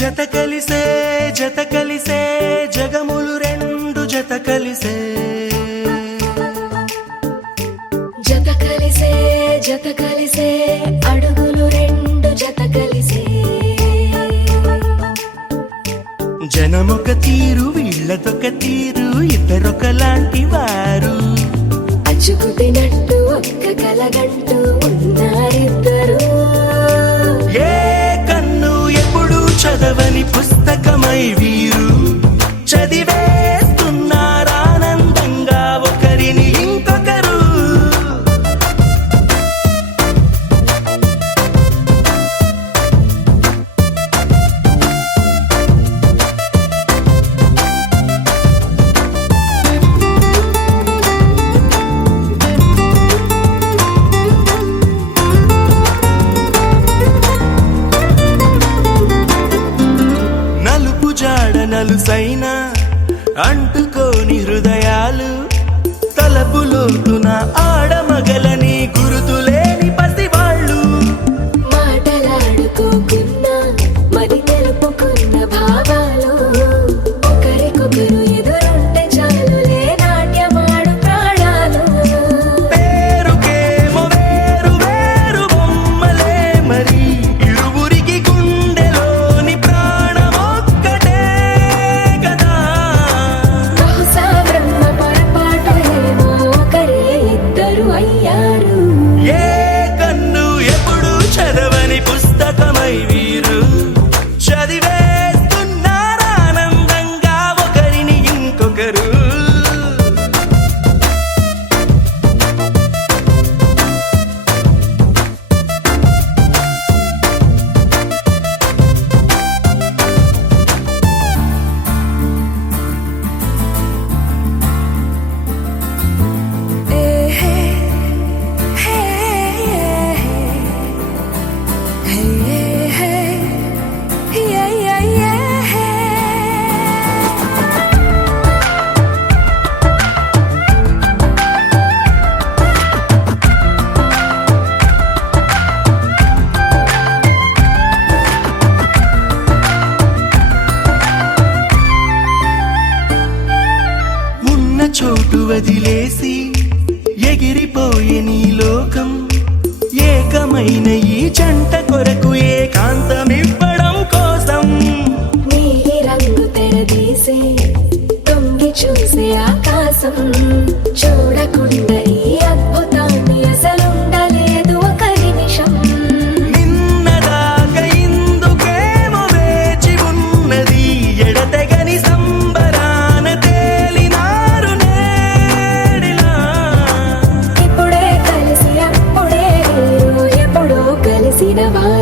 జత కలిసే జగములు రెండు జత కలిసే అడుగులు రెండు జత కలిసే జనమొక తీరు వీళ్ళదొక తీరు ఇద్దరొకలాంటి వారు అచ్చుకుతినట్టు ఒక్క కలగంటూ ఉన్నారిద్దరు ఏ కన్ను ఎప్పుడు చదవని పుస్తకమై వీరు చదివేస్తున్నారానందంగా ఒకరిని ఇంకొకరు. నలుసైన అంటుకోని హృదయాలు తలపులోతున ఆడమగలని గురుతులేని పసివాళ్ళు మాటలాడుకోకున్నా మరి తెలుపుకున్న భావాలు ఒకరికొకరు ఎదురుంటే చాలులే నాట్యమాడు ప్రాణాలు పేరుకేమో వేరు వేరు బొమ్మలే మరి ఇరువురికి గుండెలోని ప్రాణమొక్కటే కదా. బహుశా బ్రహ్మ పొరపాటు ఏమో ఒకరే ఇద్దరు అయ్యారు. ఏ కన్ను ఎప్పుడు చదవని పుస్తకమై వీరు చదివేస్తున్నారానందంగా ఒకరిని ఇంకొకరు. ఉన్న చోటు వదిలేసి ఎగిరిపోయే నీ లోకం ఏకమైన ఈ జంట కొరకు ఏకాంతమివ్వడం కోసం నీలి రంగు తెరదీసే తొంగి చూసే ఆకాశం చూడకుండా ఈ అద్భుతాన్ని అసలుండలేదు ఒక నిమిషం. నిన్నదాకా ఇందుకేమో వేచి ఉన్నది ఎడతెగని సంబరాన తేలినారు నేడిలా. ఇప్పుడే కలిసి అప్పుడే వేరు ఎప్పుడో కలిసిన వారు